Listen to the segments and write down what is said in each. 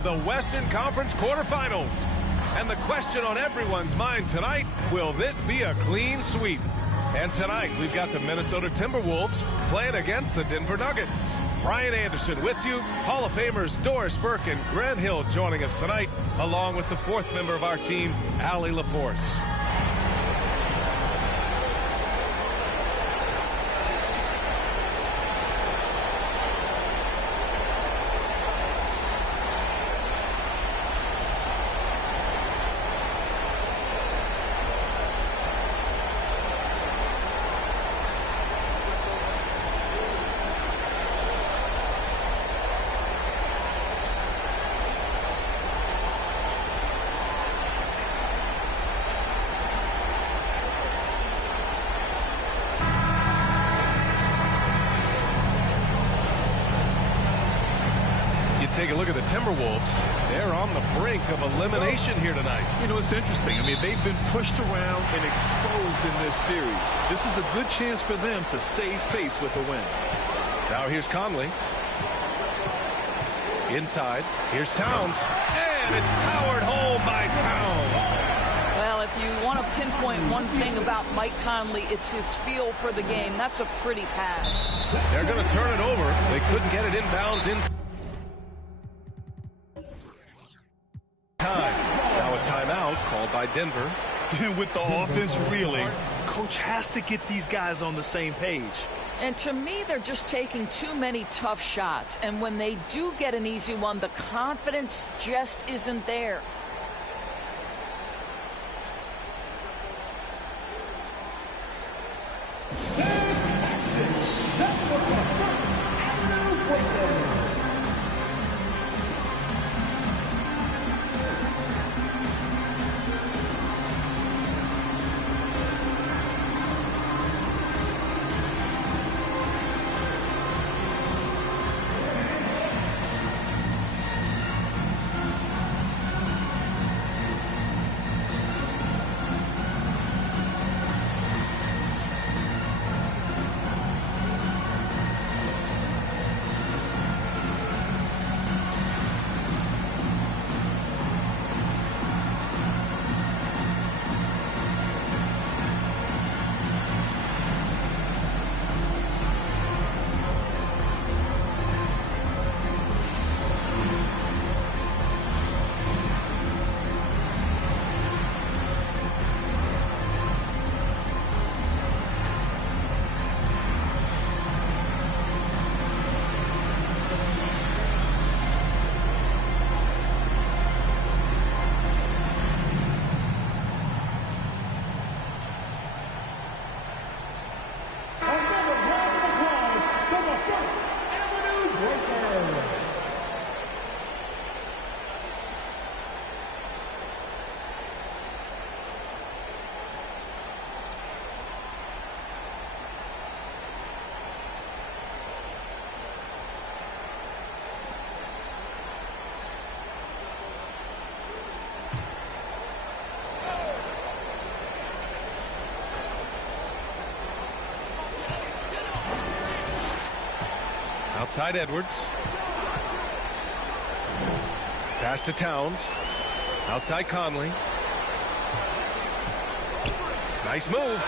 of the Western Conference quarterfinals. And the question on everyone's mind tonight, will this be a clean sweep? And tonight, we've got the Minnesota Timberwolves playing against the Denver Nuggets. Brian Anderson with you, Hall of Famers Doris Burke and Grant Hill joining us tonight, along with the fourth member of our team, Allie LaForce. Take a look at the Timberwolves. They're on the brink of elimination here tonight. You know, it's interesting. I mean, they've been pushed around and exposed in this series. This is a good chance for them to save face with a win. Now here's Conley. Inside. Here's Towns. And it's powered home by Towns. Well, if you want to pinpoint one thing about Mike Conley, it's his feel for the game. That's a pretty pass. They're going to turn it over. They couldn't get it inbounds in time. Now a timeout called by Denver. With the offense reeling, coach has to get these guys on the same page. And to me, they're just taking too many tough shots. And when they do get an easy one, the confidence just isn't there. Outside Edwards. Pass to Towns. Outside Conley. Nice move.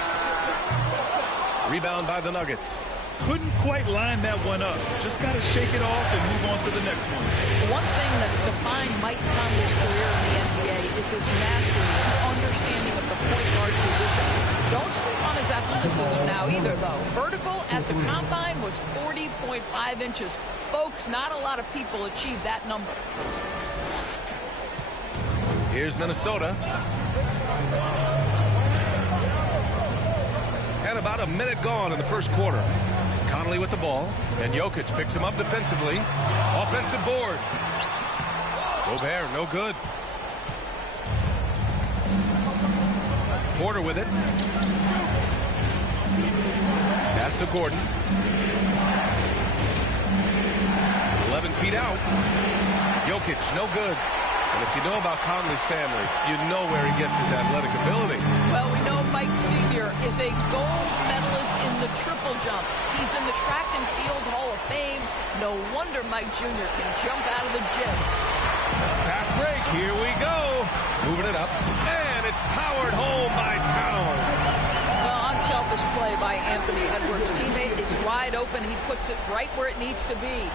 Rebound by the Nuggets. Couldn't quite line that one up. Just got to shake it off and move on to the next one. One thing that's defined Mike Conley's career in the NBA is his mastery and understanding of the point guard position. Don't sleep on his athleticism now either, though. Vertical at the combine was 40.5 inches. Folks, not a lot of people achieve that number. Here's Minnesota. And about a minute gone in the first quarter. Conley with the ball, and Jokic picks him up defensively. Offensive board. Gobert, no good. Porter with it. Pass to Gordon. 11 feet out. Jokic, no good. And if you know about Conley's family, you know where he gets his athletic ability. Well, we know Mike Sr. is a gold medalist in the triple jump. He's in the Track and Field Hall of Fame. No wonder Mike Jr. can jump out of the gym. Here we go. Moving it up. And it's powered home by Towns. Well, unselfish play by Anthony Edwards. Teammate is wide open. He puts it right where it needs to be.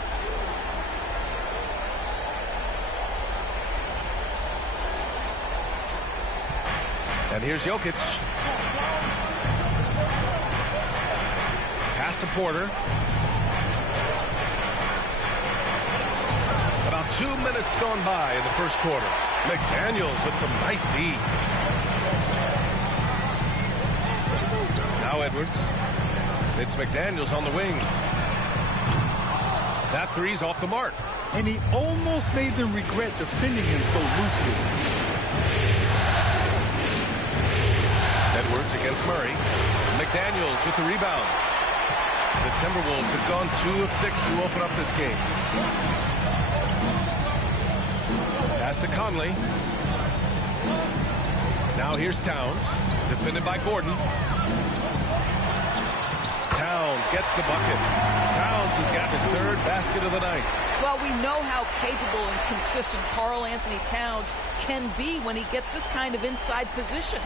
And here's Jokic. Pass to Porter. About 2 minutes gone by in the first quarter. McDaniels with some nice D. Now Edwards. It's McDaniels on the wing. That three's off the mark. And he almost made them regret defending him so loosely. Edwards against Murray. McDaniels with the rebound. The Timberwolves have gone 2 of 6 to open up this game. Pass to Conley. Now here's Towns, defended by Gordon. Towns gets the bucket. Towns has gotten his 3rd basket of the night. Well, we know how capable and consistent Karl Anthony Towns can be when he gets this kind of inside position.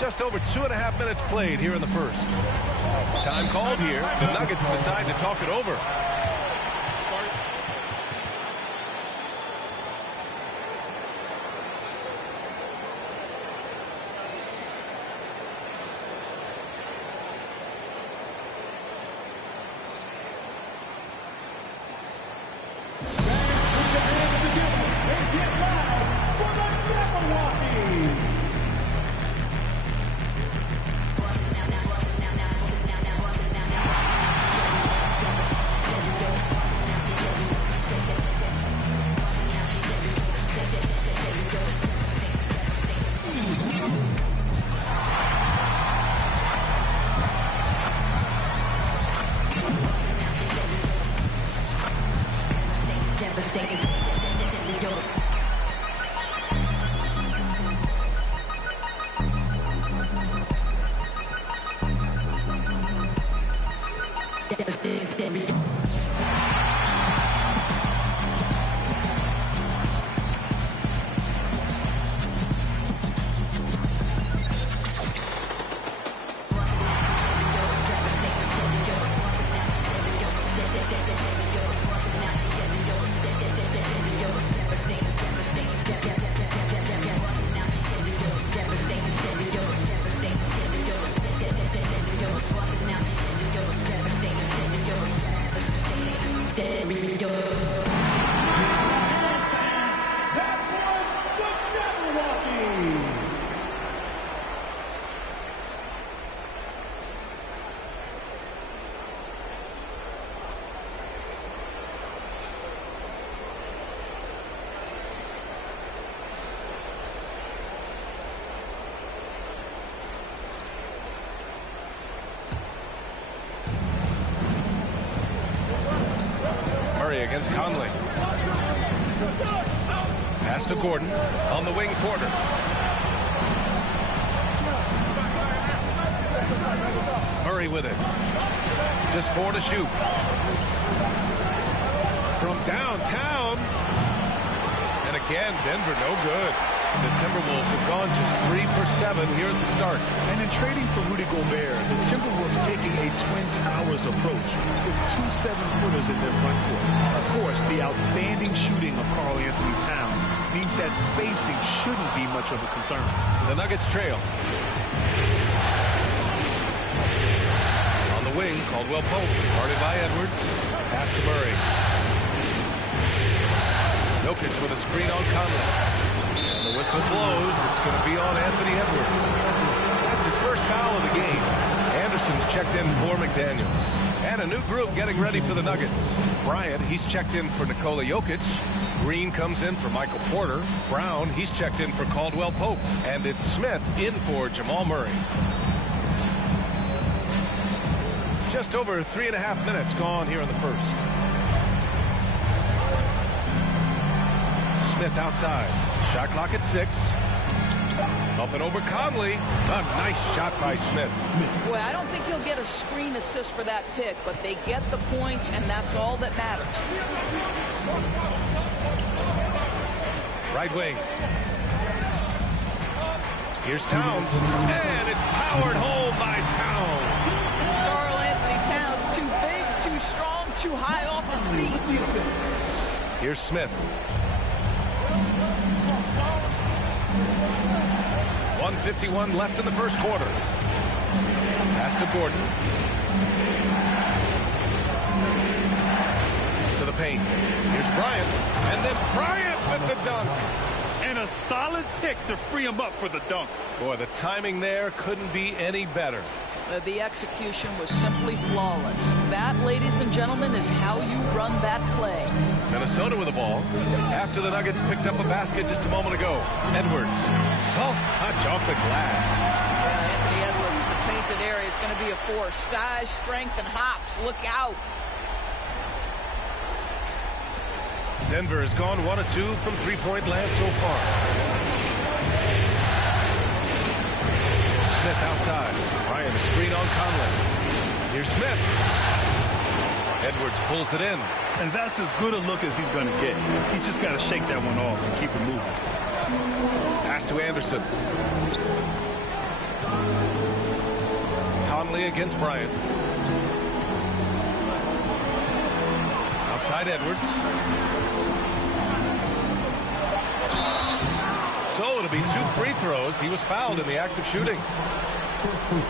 Just over 2.5 minutes played here in the first. Time called here. The Nuggets decide to talk it over. Against Conley. Pass to Gordon. On the wing, Porter. Murray with it. Just 4 to shoot. From downtown. And again, Denver no good. The Timberwolves have gone just 3 for 7 here at the start. And in trading for Rudy Gobert, the Timberwolves taking a Twin Towers approach with 2 7-footers in their front court. Of course, the outstanding shooting of Karl Anthony Towns means that spacing shouldn't be much of a concern. The Nuggets trail. On the wing, Caldwell Pope, guarded by Edwards. Pass to Murray. Jokic with a screen on Conley. The whistle blows. It's going to be on Anthony Edwards. That's his first foul of the game. Anderson's checked in for McDaniels. And a new group getting ready for the Nuggets. Bryant, he's checked in for Nikola Jokic. Green comes in for Michael Porter. Brown, he's checked in for Caldwell Pope. And it's Smith in for Jamal Murray. Just over 3.5 minutes gone here in the first. Smith outside. Shot clock at 6. Up and over Conley. A nice shot by Smith. Boy, I don't think he'll get a screen assist for that pick, but they get the points, and that's all that matters. Right wing. Here's Towns, and it's powered home by Towns. Karl Anthony Towns, too big, too strong, too high off his feet. Here's Smith. 1:51 left in the first quarter. Pass to Gordon. To the paint. Here's Bryant. And then Bryant with the dunk. And a solid pick to free him up for the dunk. Boy, the timing there couldn't be any better. The execution was simply flawless. That, ladies and gentlemen, is how you run that play. Minnesota with the ball. After the Nuggets picked up a basket just a moment ago. Edwards. Soft touch off the glass. Anthony Edwards, the painted area is going to be a force. Size, strength, and hops. Look out. Denver has gone 1 of 2 from three-point land so far. Smith outside. Ryan, screen on Conley. Here's Smith. Edwards pulls it in. And that's as good a look as he's going to get. He's just got to shake that one off and keep it moving. Pass to Anderson. Conley against Bryant. Outside Edwards. So it'll be 2 free throws. He was fouled in the act of shooting.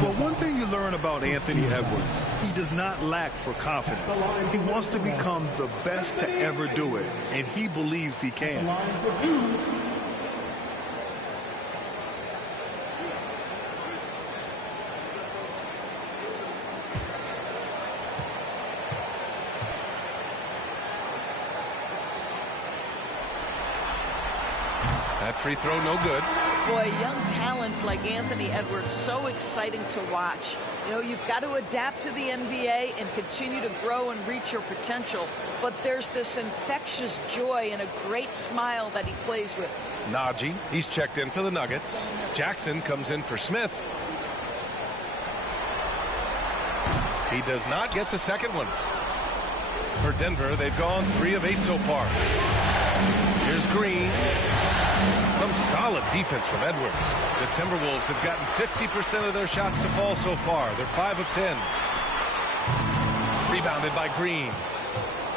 Well, one thing you learn about Anthony Edwards, he does not lack for confidence. He wants to become the best to ever do it, and he believes he can. That free throw no good. Boy, young talents like Anthony Edwards, so exciting to watch. You know, you've got to adapt to the NBA and continue to grow and reach your potential. But there's this infectious joy and a great smile that he plays with. Najee, he's checked in for the Nuggets. Jackson comes in for Smith. He does not get the second one. For Denver, they've gone 3 of 8 so far. Here's Green. Some solid defense from Edwards. The Timberwolves have gotten 50% of their shots to fall so far. They're 5 of 10. Rebounded by Green.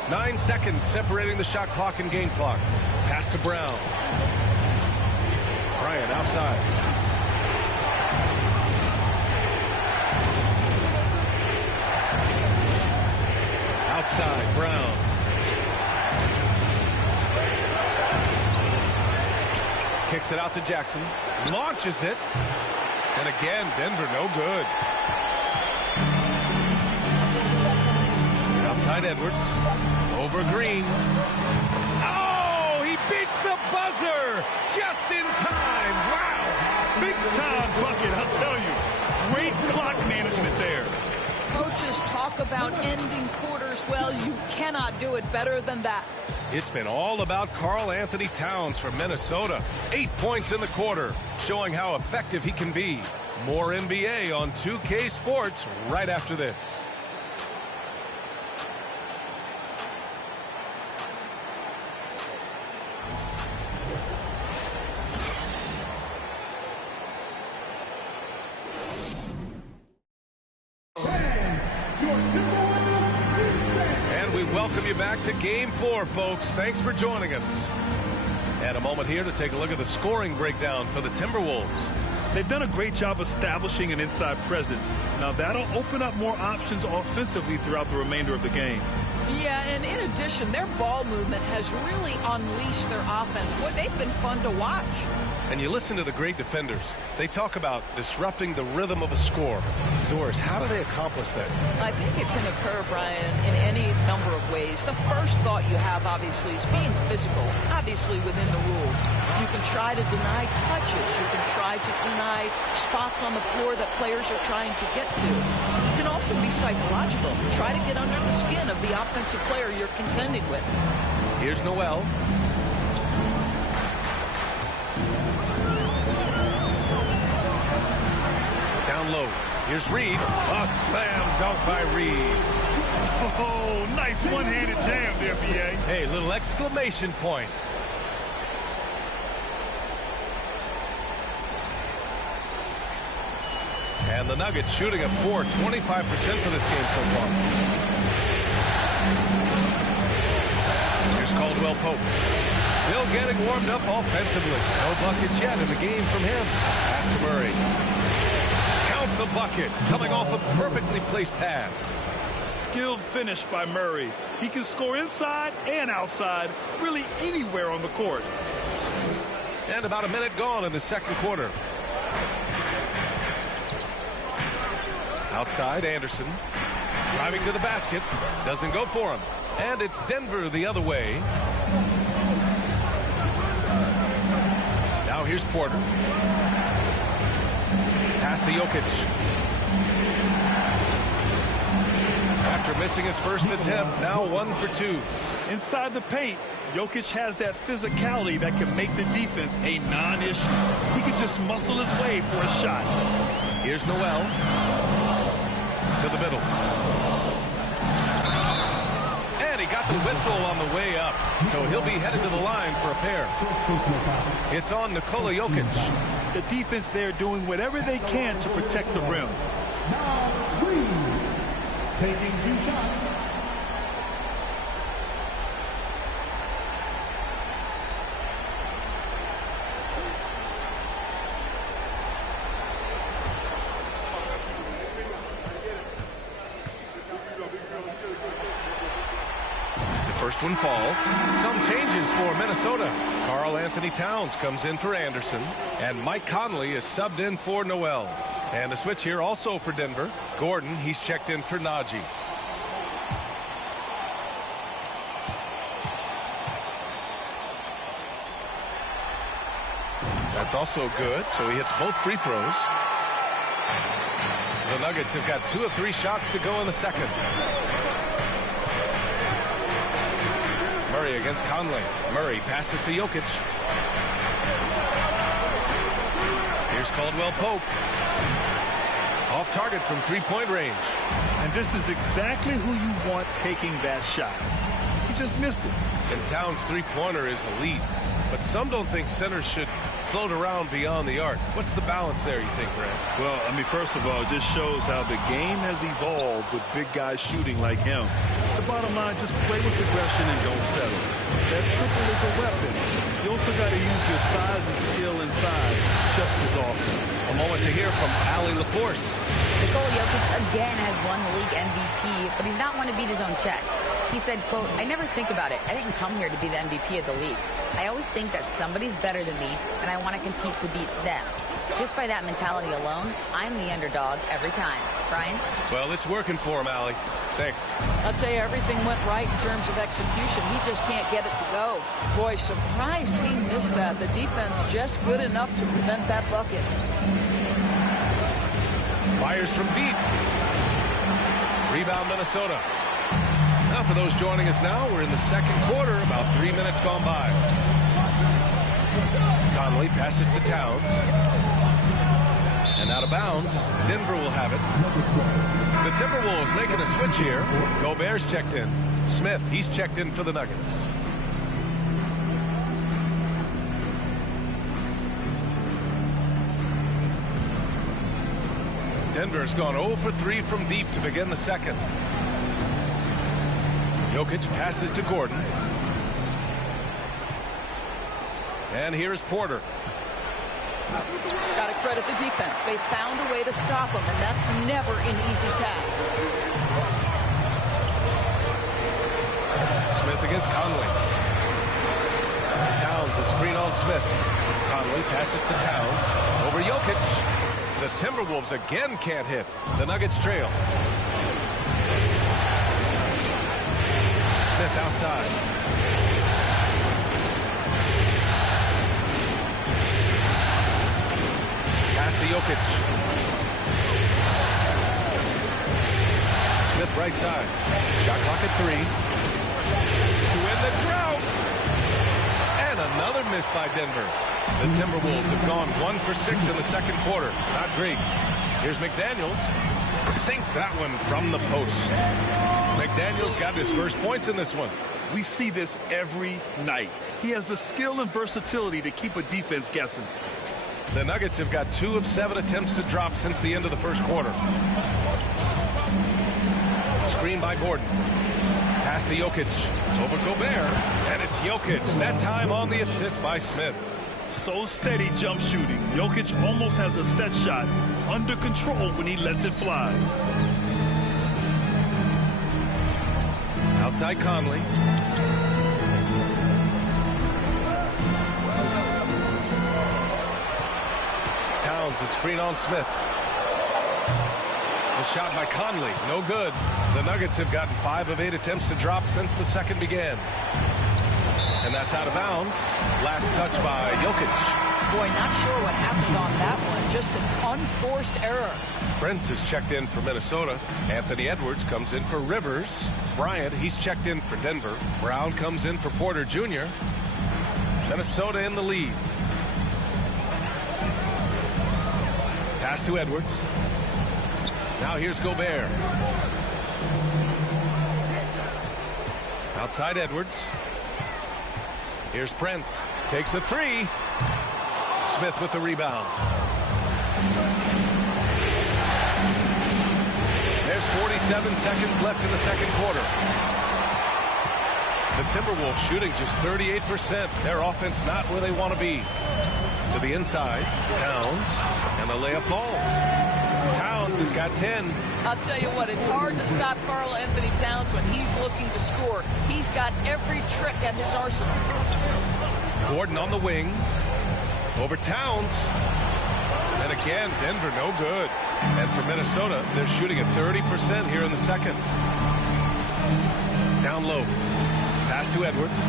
9 seconds separating the shot clock and game clock. Pass to Brown. Bryant outside. Outside, Brown. Kicks it out to Jackson. Launches it. And again, Denver no good. Outside Edwards. Over Green. Oh, he beats the buzzer just in time. Wow. Big time bucket, I'll tell you. Great clock management there. Coaches talk about ending quarters well. You cannot do it better than that. It's been all about Karl Anthony Towns from Minnesota. 8 points in the quarter, showing how effective he can be. More NBA on 2K Sports right after this. Welcome you back to Game 4, folks. Thanks for joining us. And a moment here to take a look at the scoring breakdown for the Timberwolves. They've done a great job establishing an inside presence. Now that'll open up more options offensively throughout the remainder of the game. Yeah, and in addition, their ball movement has really unleashed their offense. Boy, they've been fun to watch. And you listen to the great defenders. They talk about disrupting the rhythm of a score. Doris, how do they accomplish that? I think it can occur, Brian, in any number of ways. The first thought you have, obviously, is being physical, obviously within the rules. You can try to deny touches. You can try to deny spots on the floor that players are trying to get to. You can also be psychological. Try to get under the skin of the offensive player you're contending with. Here's Noel. Down low. Here's Reed. A slam dunk by Reed. Oh, nice one-handed jam there, B.A. Hey, little exclamation point. And the Nuggets shooting a poor 25% for this game so far. Here's Caldwell Pope. Still getting warmed up offensively. No buckets yet in the game from him. Pass to Murray. Count the bucket. Coming off a perfectly placed pass. Skilled finish by Murray. He can score inside and outside, really anywhere on the court. And about a minute gone in the second quarter. Outside, Anderson. Driving to the basket. Doesn't go for him. And it's Denver the other way. Now here's Porter. Pass to Jokic. After missing his first attempt, now 1 for 2. Inside the paint, Jokic has that physicality that can make the defense a non-issue. He can just muscle his way for a shot. Here's Noel. To the middle. And he got the whistle on the way up. So he'll be headed to the line for a pair. It's on Nikola Jokic. The defense there doing whatever they can to protect the rim. Now Green taking 2 shots. First one falls. Some changes for Minnesota. Karl Anthony Towns comes in for Anderson. And Mike Conley is subbed in for Noel. And a switch here also for Denver. Gordon, he's checked in for Najee. That's also good. So he hits both free throws. The Nuggets have got 2 of 3 shots to go in the second. Murray against Conley. Murray passes to Jokic. Here's Caldwell Pope. Off target from 3-point range. And this is exactly who you want taking that shot. He just missed it. And Towns' three-pointer is elite. But some don't think centers should float around beyond the arc. What's the balance there, you think, Brad? Well, I mean, first of all, it just shows how the game has evolved with big guys shooting like him. The bottom line, just play with aggression and don't settle. That triple is a weapon. You also got to use your size and skill inside just as often. A moment to hear from Allie LaForce. Nikola Jokic again has won the league MVP, but he's not one to beat his own chest. He said, quote, "I never think about it. I didn't come here to be the MVP of the league. I always think that somebody's better than me, and I want to compete to beat them. Just by that mentality alone, I'm the underdog every time." Brian? Well, it's working for him, Allie. Thanks. I'll tell you, everything went right in terms of execution. He just can't get it to go. Boy, surprised he missed that. The defense just good enough to prevent that bucket. Fires from deep. Rebound, Minnesota. Now, for those joining us now, we're in the second quarter, about 3 minutes gone by. Conley passes to Towns. And out of bounds, Denver will have it. The Timberwolves making a switch here. Gobert's checked in. Smith, he's checked in for the Nuggets. Denver's gone 0 for 3 from deep to begin the second. Jokic passes to Gordon. And here's Porter. Got to credit the defense. They found a way to stop him, and that's never an easy task. Smith against Conley. Towns, a screen on Smith. Conley passes to Towns. Over Jokic. The Timberwolves again can't hit. The Nuggets trail. Smith outside. Pass to Jokic. Smith right side. Shot clock at 3. To win the drought. And another miss by Denver. The Timberwolves have gone 1 for 6 in the second quarter. Not great. Here's McDaniels. Sinks that one from the post. McDaniels got his first points in this one. We see this every night. He has the skill and versatility to keep a defense guessing. The Nuggets have got 2 of 7 attempts to drop since the end of the first quarter. Screen by Gordon. Pass to Jokic. Over Gobert. And it's Jokic. That time on the assist by Smith. So steady jump shooting. Jokic almost has a set shot under control when he lets it fly. Outside Conley. Towns a screen on Smith. The shot by Conley, no good. The Nuggets have gotten 5 of 8 attempts to drop since the second began. And that's out of bounds. Last touch by Jokic. Boy, not sure what happened on that one. Just an unforced error. Brent is checked in for Minnesota. Anthony Edwards comes in for Rivers. Bryant, he's checked in for Denver. Brown comes in for Porter Jr. Minnesota in the lead. Pass to Edwards. Now here's Gobert. Outside Edwards. Here's Prince. Takes a 3. Smith with the rebound. There's 47 seconds left in the second quarter. The Timberwolves shooting just 38%. Their offense not where they want to be. To the inside, Towns, and the layup falls. Towns has got 10. I'll tell you what, it's hard to stop Karl Anthony Towns when he's looking to score. He's got every trick at his arsenal. Gordon on the wing. Over Towns. And again, Denver no good. And for Minnesota, they're shooting at 30% here in the second. Down low. Pass to Edwards.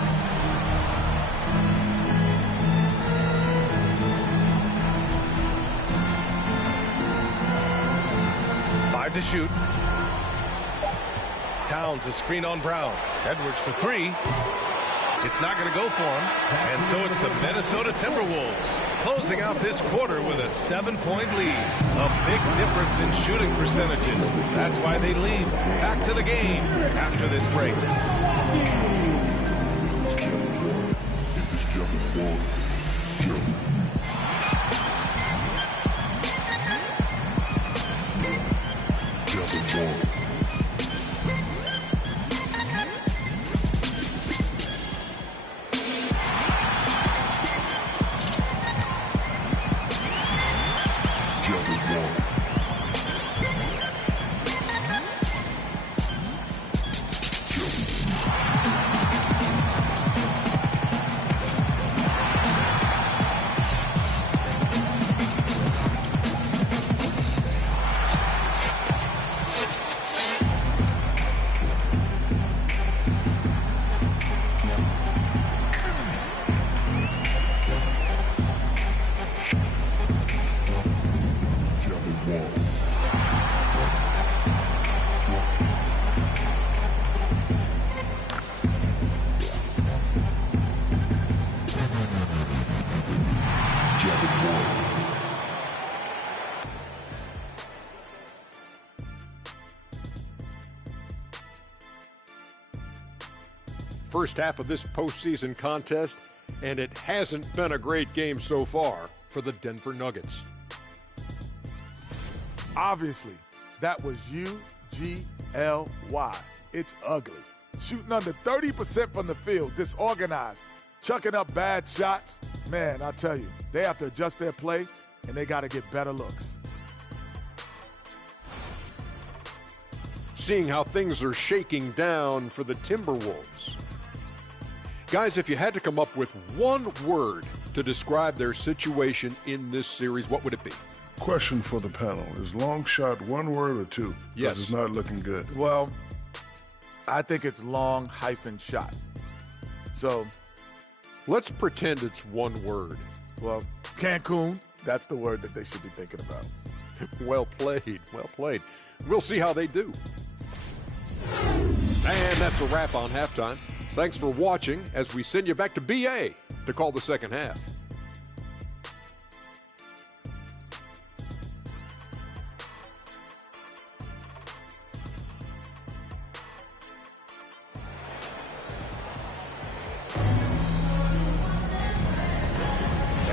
To shoot. Towns a screen on Brown. Edwards for 3. It's not going to go for him. And so it's the Minnesota Timberwolves closing out this quarter with a 7-point lead. A big difference in shooting percentages. That's why they lead. Back to the game after this break. First half of this postseason contest, and it hasn't been a great game so far for the Denver Nuggets. Obviously, that was UGLY. It's ugly. Shooting under 30% from the field, disorganized, chucking up bad shots. Man, I tell you, they have to adjust their play, and they got to get better looks. Seeing how things are shaking down for the Timberwolves. Guys, if you had to come up with one word to describe their situation in this series, what would it be? Question for the panel. Is long shot one word or two? Yes. It's not looking good. Well, I think it's long -shot. So, let's pretend it's one word. well, Cancun, that's the word that they should be thinking about. Well played, well played. We'll see how they do. And that's a wrap on halftime. Thanks for watching as we send you back to BA to call the second half.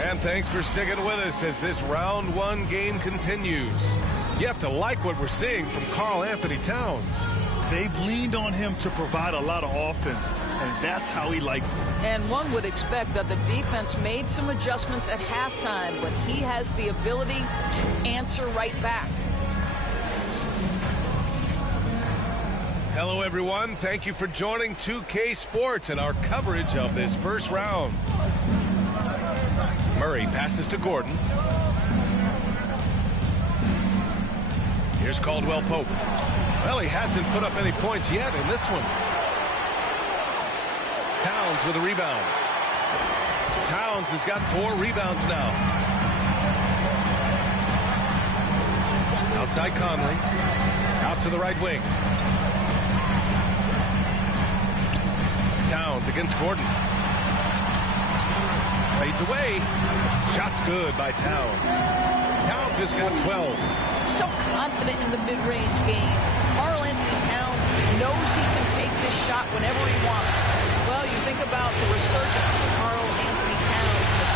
And thanks for sticking with us as this round one game continues. You have to like what we're seeing from Karl Anthony Towns. They've leaned on him to provide a lot of offense, and that's how he likes it. And one would expect that the defense made some adjustments at halftime, but he has the ability to answer right back. Hello, everyone. Thank you for joining 2K Sports and our coverage of this first round. Murray passes to Gordon. Here's Caldwell Pope. Well, he hasn't put up any points yet in this one. Towns with a rebound. Towns has got 4 rebounds now. Outside Conley. Out to the right wing. Towns against Gordon. Fades away. Shot's good by Towns. Towns has got 12. So confident in the mid-range game. Karl Anthony Towns knows he can take this shot whenever he wants. Well, you think about the resurgence of Karl Anthony Towns in the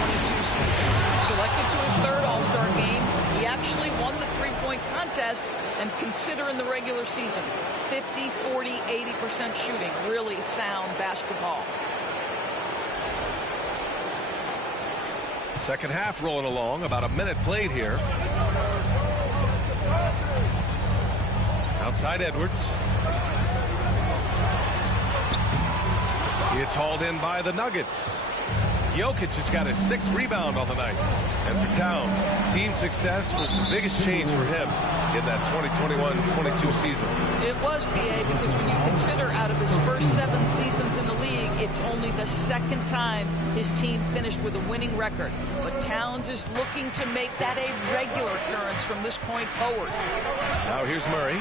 21-22 season. Selected to his 3rd All-Star game, he actually won the three-point contest, and consider in the regular season, 50, 40, 80% shooting. Really sound basketball. Second half rolling along, about a minute played here. Outside Edwards. It's hauled in by the Nuggets. Jokic has got his 6th rebound on the night. And for Towns, team success was the biggest change for him in that 2021-22 season. It was, BA, because when you consider out of his first 7 seasons in the league, it's only the 2nd time his team finished with a winning record. But Towns is looking to make that a regular occurrence from this point forward. Now here's Murray.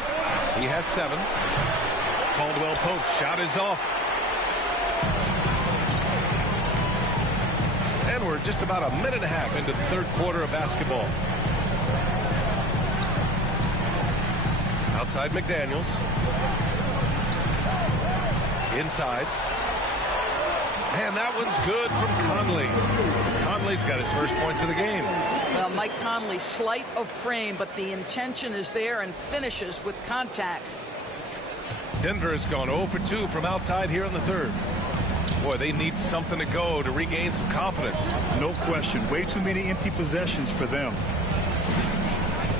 He has 7. Caldwell Pope's shot is off. And we're just about a minute and a half into the 3rd quarter of basketball. Outside McDaniels. Inside. And that one's good from Conley. Conley's got his first points of the game. Well, Mike Conley, slight of frame, but the intention is there and finishes with contact. Denver has gone 0 for 2 from outside here in the 3rd. Boy, they need something to go to regain some confidence. No question. Way too many empty possessions for them.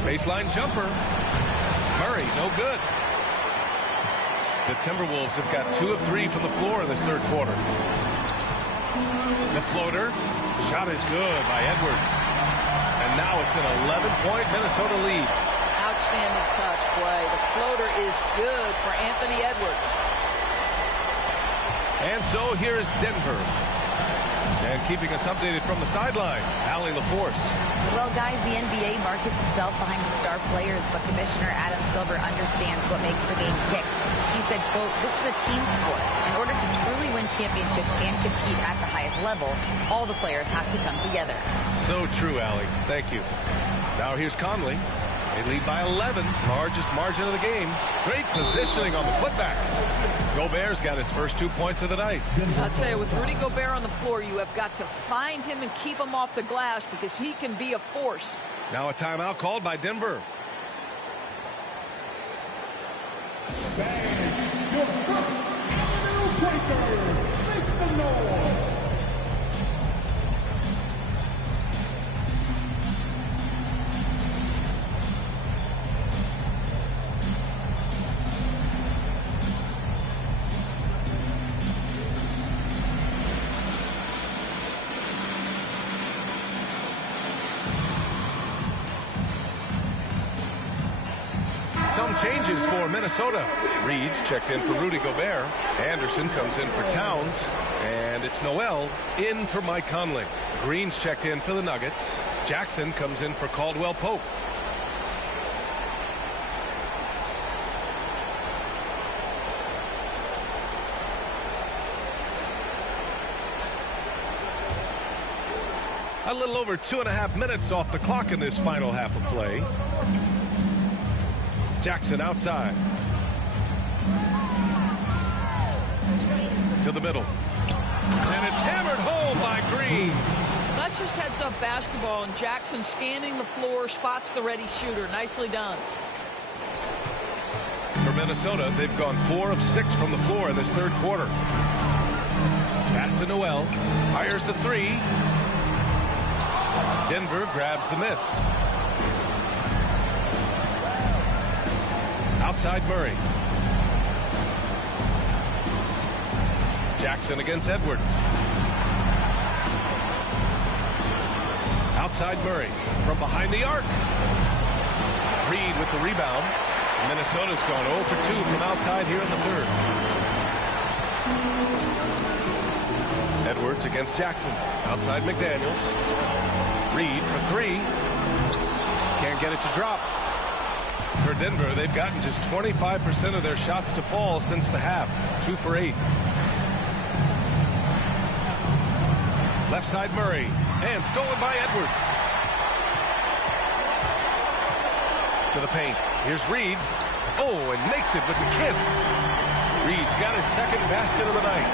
Baseline jumper. Murray, no good. The Timberwolves have got 2 of 3 from the floor in this 3rd quarter. The floater. Shot is good by Edwards. And now it's an 11-point Minnesota lead. Outstanding touch play. The floater is good for Anthony Edwards. And so here's Denver. And keeping us updated from the sideline, Allie LaForce. Well, guys, the NBA markets itself behind the star players, but Commissioner Adam Silver understands what makes the game tick. He said, quote, "This is a team sport. In order to truly win championships and compete at the highest level, all the players have to come together." So true, Allie. Thank you. Now here's Conley. They lead by 11, largest margin of the game. Great positioning on the putback. Gobert's got his first 2 points of the night. I'll tell you, with Rudy Gobert on the floor, you have got to find him and keep him off the glass because he can be a force. Now a timeout called by Denver. Your first Avenue Breaker. Make some noise. Some changes for Minnesota. Reed's checked in for Rudy Gobert. Anderson comes in for Towns. And it's Noel in for Mike Conley. Green's checked in for the Nuggets. Jackson comes in for Caldwell Pope. A little over 2.5 minutes off the clock in this final half of play. Jackson outside. To the middle. And it's hammered home by Green. That's This is heads-up basketball, and Jackson scanning the floor, spots the ready shooter. Nicely done. For Minnesota, they've gone 4 of 6 from the floor in this third quarter. Pass to Noel. Fires the 3. Denver grabs the miss. Outside Murray. Jackson against Edwards. Outside Murray from behind the arc. Reed with the rebound. Minnesota's gone 0 for 2 from outside here in the third. Edwards against Jackson. Outside McDaniels. Reed for 3. Can't get it to drop. For Denver, they've gotten just 25% of their shots to fall since the half. 2 for 8. Left side Murray. And stolen by Edwards. To the paint. Here's Reed. Oh, and makes it with the kiss. Reed's got his second basket of the night.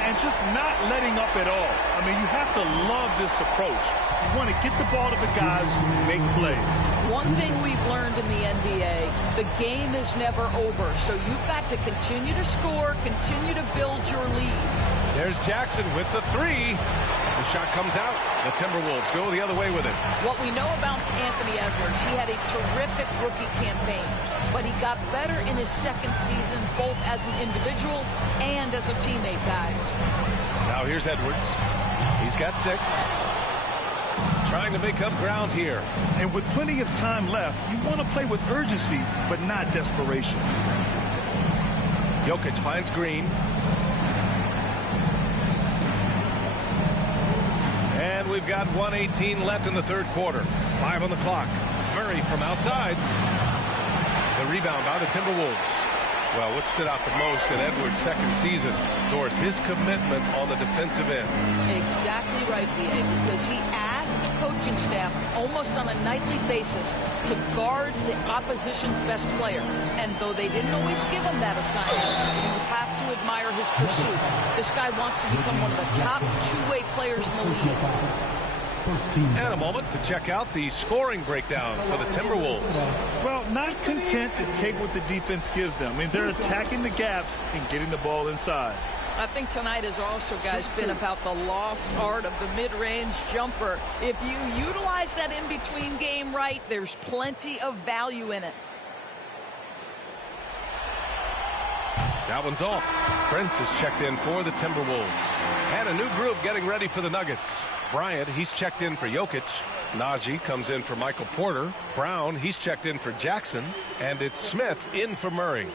And just not letting up at all. I mean, you have to love this approach. You want to get the ball to the guys who make plays. One thing we've learned in the NBA, the game is never over. So you've got to continue to score, continue to build your lead. There's Jackson with the 3. The shot comes out. The Timberwolves go the other way with it. What we know about Anthony Edwards, he had a terrific rookie campaign, but he got better in his second season, both as an individual and as a teammate, guys. Now here's Edwards. He's got 6. Trying to make up ground here. And with plenty of time left, you want to play with urgency, but not desperation. Jokic finds Green. And we've got 1:18 left in the third quarter. 5 on the clock. Murray from outside. The rebound by the Timberwolves. Well, what stood out the most in Edwards' second season, Doris, his commitment on the defensive end. Exactly right, B.A., because he asked the coaching staff almost on a nightly basis to guard the opposition's best player. And though they didn't always give him that assignment, you have to admire his pursuit. This guy wants to become one of the top two-way players in the league. And a moment to check out the scoring breakdown for the Timberwolves. Well, not content to take what the defense gives them. I mean, they're attacking the gaps and getting the ball inside. I think tonight has also, guys, been about the lost art of the mid-range jumper. If you utilize that in-between game right, there's plenty of value in it. That one's off. Prince is checked in for the Timberwolves. And a new group getting ready for the Nuggets. Bryant, he's checked in for Jokic. Najee comes in for Michael Porter. Brown, he's checked in for Jackson. And it's Smith in for Murray.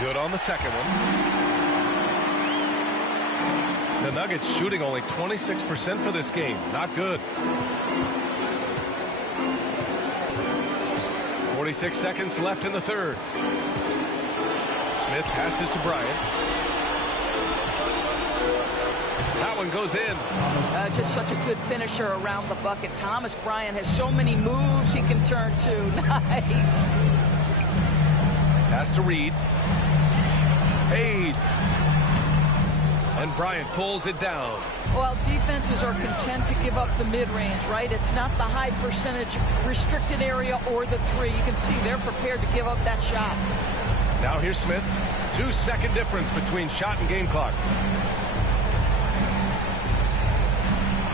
Good on the second one. The Nuggets shooting only 26% for this game. Not good. 46 seconds left in the third. Smith passes to Bryant. That one goes in. Just such a good finisher around the bucket. Thomas Bryant has so many moves he can turn to. Nice. Pass to Reed. Fades. And Bryant pulls it down. Well, defenses are content to give up the mid-range, right? It's not the high percentage restricted area or the 3. You can see they're prepared to give up that shot. Now here's Smith. 2-second difference between shot and game clock.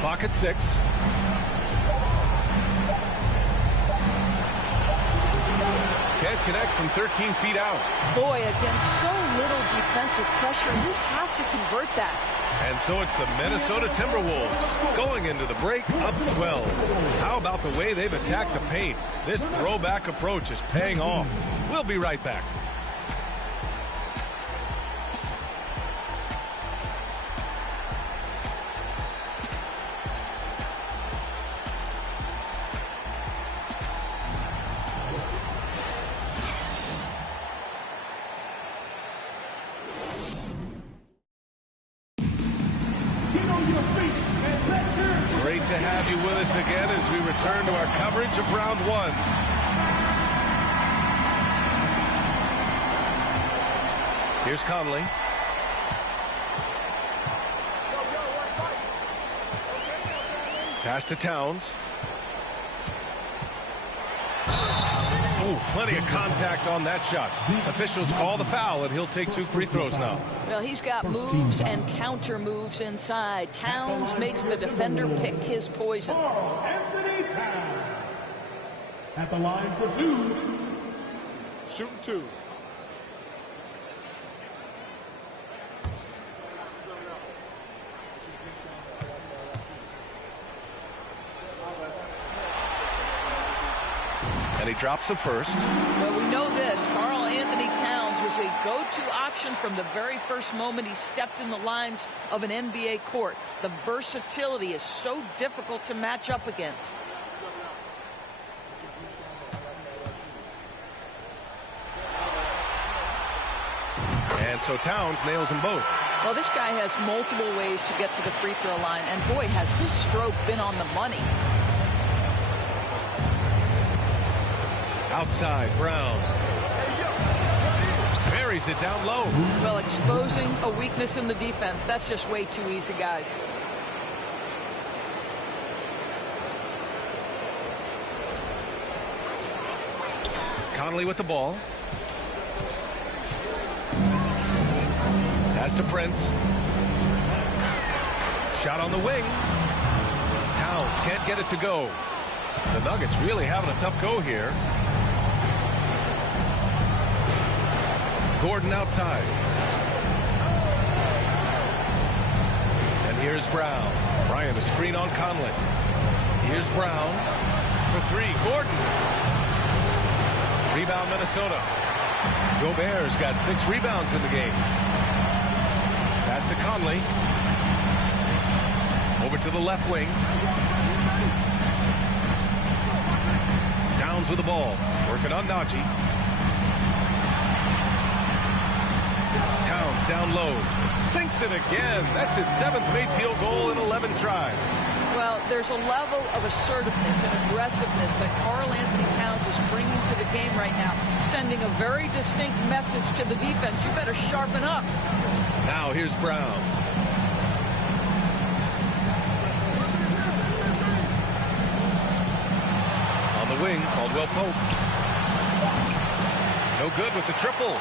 Clock at 6. Can't connect from 13 feet out. Boy, against so little defensive pressure, you have to convert that. And so it's the Minnesota Timberwolves going into the break up 12. How about the way they've attacked the paint? This throwback approach is paying off. We'll be right back. Great to have you with us again as we return to our coverage of round 1. Here's Conley. Pass to Towns. Oh, plenty of contact on that shot. Officials call the foul, and he'll take 2 free throws now. Well, he's got moves and counter moves inside. Towns makes the defender pick his poison. Anthony Towns at the line for 2. Shooting 2. And he drops the first. Well, we know this. Karl Anthony Towns was a go-to option from the very first moment he stepped in the lines of an NBA court. The versatility is so difficult to match up against. And so Towns nails them both. Well, this guy has multiple ways to get to the free throw line, and boy, has his stroke been on the money. Outside, Brown. Buries it down low. Well, exposing a weakness in the defense, that's just way too easy, guys. Conley with the ball. Pass to Prince. Shot on the wing. Towns can't get it to go. The Nuggets really having a tough go here. Gordon outside. And here's Brown. Bryant a screen on Conley. Here's Brown for 3. Gordon. Rebound Minnesota. Gobert's got 6 rebounds in the game. Pass to Conley. Over to the left wing. Towns with the ball. Working on Najee. Towns down low. Sinks it again. That's his 7th made field goal in 11 tries. Well, there's a level of assertiveness and aggressiveness that Karl Anthony Towns is bringing to the game right now, sending a very distinct message to the defense. You better sharpen up. Now here's Brown. On the wing, Caldwell Pope. No good with the triple.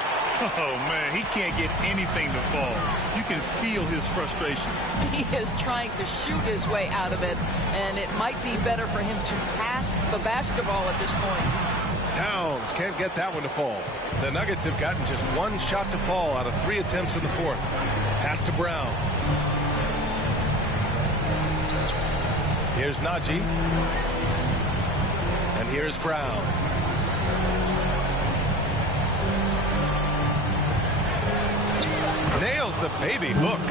Oh, man, he can't get anything to fall. You can feel his frustration. He is trying to shoot his way out of it, and it might be better for him to pass the basketball at this point. Towns can't get that one to fall. The Nuggets have gotten just 1 shot to fall out of 3 attempts in the 4th. Pass to Brown. Here's Najee. And here's Brown. Nails the baby hook.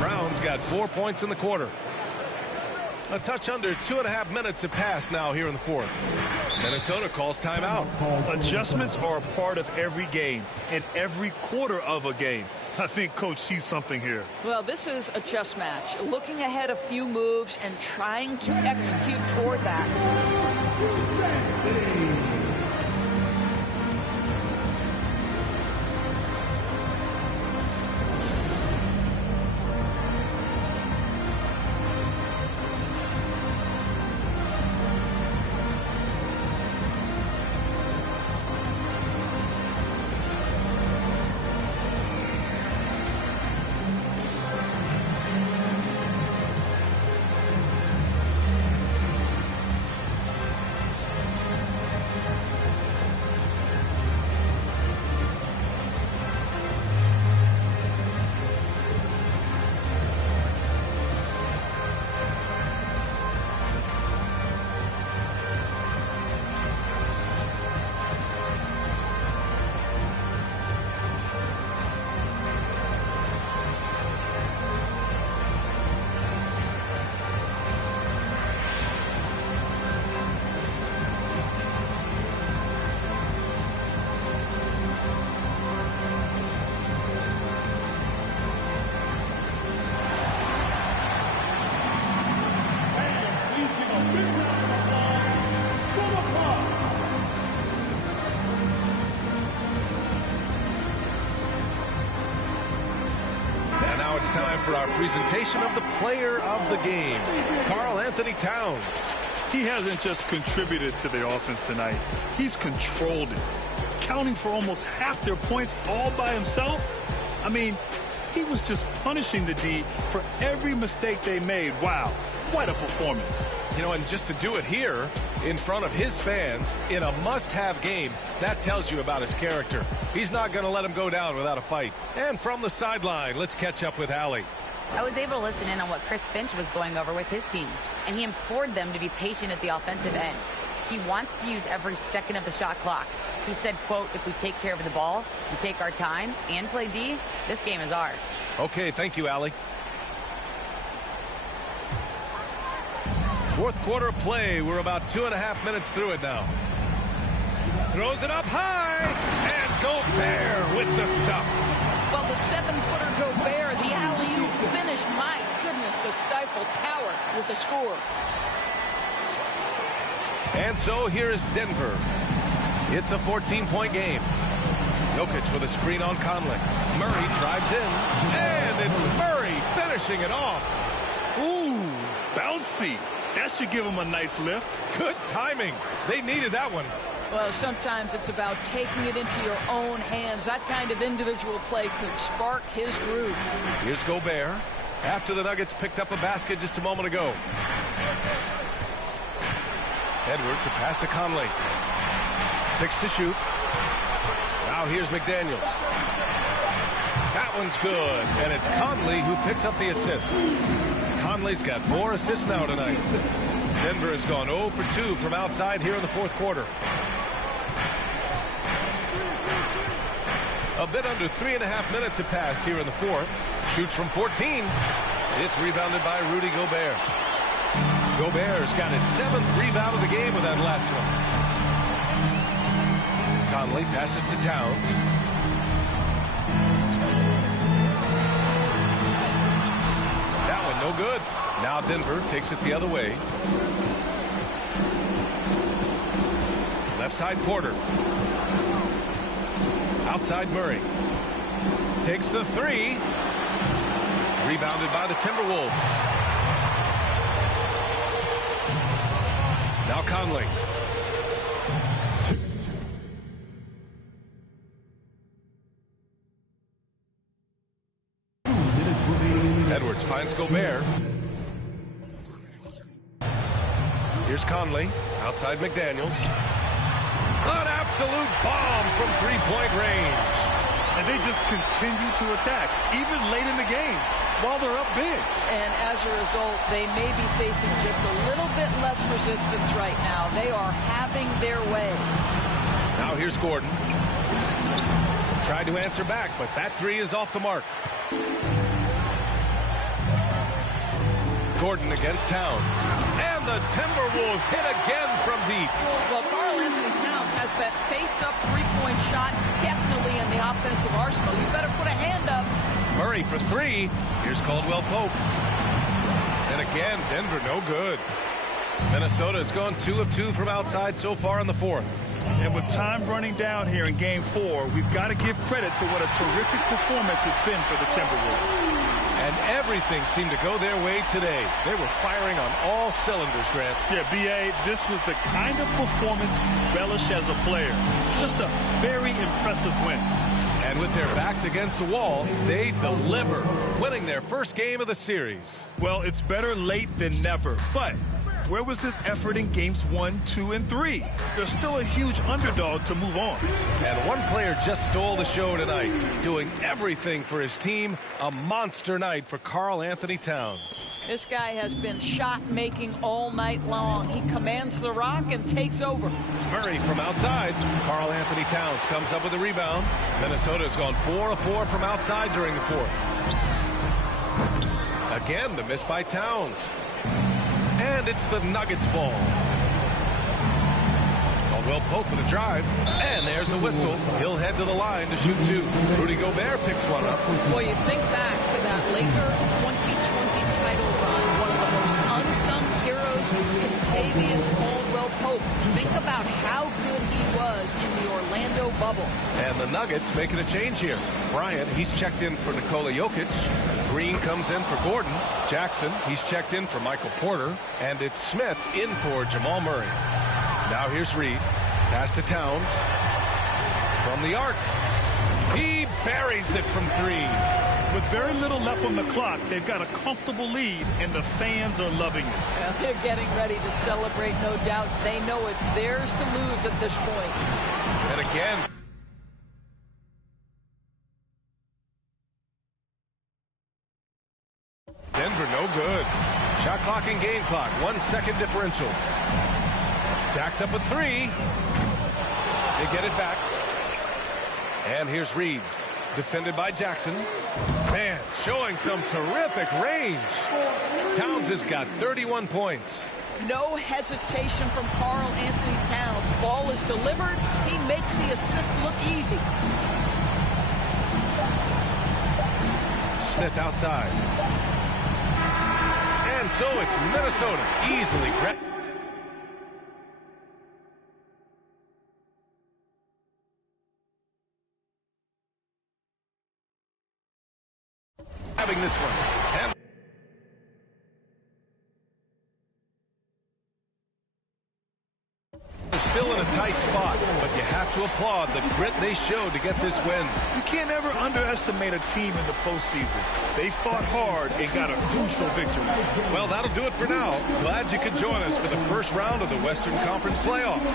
Brown's got 4 points in the quarter. A touch under 2.5 minutes have passed now here in the 4th. Minnesota calls timeout. Adjustments are a part of every game and every quarter of a game. I think Coach sees something here. Well, this is a chess match. Looking ahead a few moves and trying to execute toward that. it's time for our presentation of the player of the game, Karl Anthony Towns. He hasn't just contributed to the offense tonight. He's controlled it, accounting for almost half their points all by himself. I mean, he was just punishing the D for every mistake they made. Wow, what a performance. You know, and just to do it here in front of his fans in a must-have game, that tells you about his character. He's not going to let him go down without a fight. And from the sideline, let's catch up with Allie. I was able to listen in on what Chris Finch was going over with his team, and he implored them to be patient at the offensive end. He wants to use every second of the shot clock. He said, quote, if we take care of the ball, we take our time, and play D, this game is ours. Okay, thank you, Allie. Fourth quarter play. We're about 2.5 minutes through it now. Throws it up high, and Gobert with the stuff. Well, the 7-footer Gobert, the alley-oop finish. My goodness, the Stifle Tower with the score. And so here is Denver. It's a 14-point game. Jokic with a screen on Conley. Murray drives in, and it's Murray finishing it off. Ooh, bouncy. That should give him a nice lift. Good timing. They needed that one. Well, sometimes it's about taking it into your own hands. That kind of individual play could spark his groove. Here's Gobert after the Nuggets picked up a basket just a moment ago. Edwards, a pass to Conley. 6 to shoot. Now here's McDaniels. That one's good, and it's Conley who picks up the assist. Conley's got 4 assists now tonight. Denver has gone 0 for 2 from outside here in the fourth quarter. A bit under 3.5 minutes have passed here in the fourth. Shoots from 14. It's rebounded by Rudy Gobert. Gobert's got his 7th rebound of the game with that last one. Conley passes to Towns. That one no good. Now Denver takes it the other way. Left side Porter. Outside Murray. Takes the 3. Rebounded by the Timberwolves. Now Conley. Edwards finds Gobert. Here's Conley. Outside McDaniels. An absolute bomb from three-point range. And they just continue to attack, even late in the game, while they're up big. And as a result, they may be facing just a little bit less resistance right now. They are having their way. Now here's Gordon. Tried to answer back, but that 3 is off the mark. Gordon against Towns. And the Timberwolves hit again from deep. Well, Karl Anthony Towns has that face-up three-point shot definitely in the offensive arsenal. You better put a hand up. Murray for 3. Here's Caldwell Pope. And again, Denver no good. Minnesota has gone 2 of 2 from outside so far in the fourth. And with time running down here in Game 4, we've got to give credit to what a terrific performance it's been for the Timberwolves. And everything seemed to go their way today. They were firing on all cylinders, Grant. Yeah, B.A., this was the kind of performance you relish as a player. Just a very impressive win. And with their backs against the wall, they deliver, winning their first game of the series. Well, it's better late than never, but where was this effort in games 1, 2, and 3? They're still a huge underdog to move on. And one player just stole the show tonight, doing everything for his team. A monster night for Karl Anthony Towns. This guy has been shot-making all night long. He commands the rock and takes over. Murray from outside. Karl Anthony Towns comes up with a rebound. Minnesota's gone 4 of 4 from outside during the fourth. Again, the miss by Towns. And it's the Nuggets ball. Caldwell Pope with a drive. And there's a whistle. He'll head to the line to shoot 2. Rudy Gobert picks one up. Well, you think back to that Laker 2020 title run. One of the most unsung heroes was Kentavious Caldwell Pope. Think about how good he was in the Orlando Orlando bubble. And the Nuggets making a change here. Bryant, he's checked in for Nikola Jokic. Green comes in for Gordon. Jackson, he's checked in for Michael Porter. And it's Smith in for Jamal Murray. Now here's Reed. Pass to Towns. From the arc. He buries it from three. With very little left on the clock, they've got a comfortable lead, and the fans are loving it. Well, they're getting ready to celebrate, no doubt. They know it's theirs to lose at this point. And again. Denver no good. Shot clock and game clock. 1 second differential. Jacks up a three. They get it back. And here's Reed. Defended by Jackson. Man, showing some terrific range. Towns has got 31 points. No hesitation from Karl Anthony Towns. Ball is delivered. He makes the assist look easy. Smith outside. And so it's Minnesota easily. Having this one. And they're still in a tight spot, but you have to applaud the grit they showed to get this win. You can't ever underestimate a team in the postseason. They fought hard and got a crucial victory. Well, that'll do it for now. Glad you could join us for the first round of the Western Conference playoffs.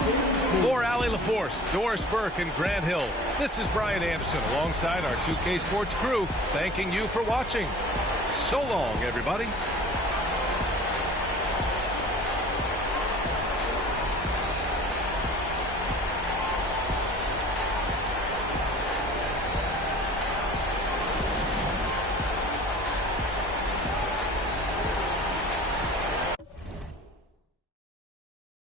For Allie LaForce, Doris Burke, and Grant Hill, this is Brian Anderson alongside our 2K Sports crew, thanking you for watching. So long, everybody.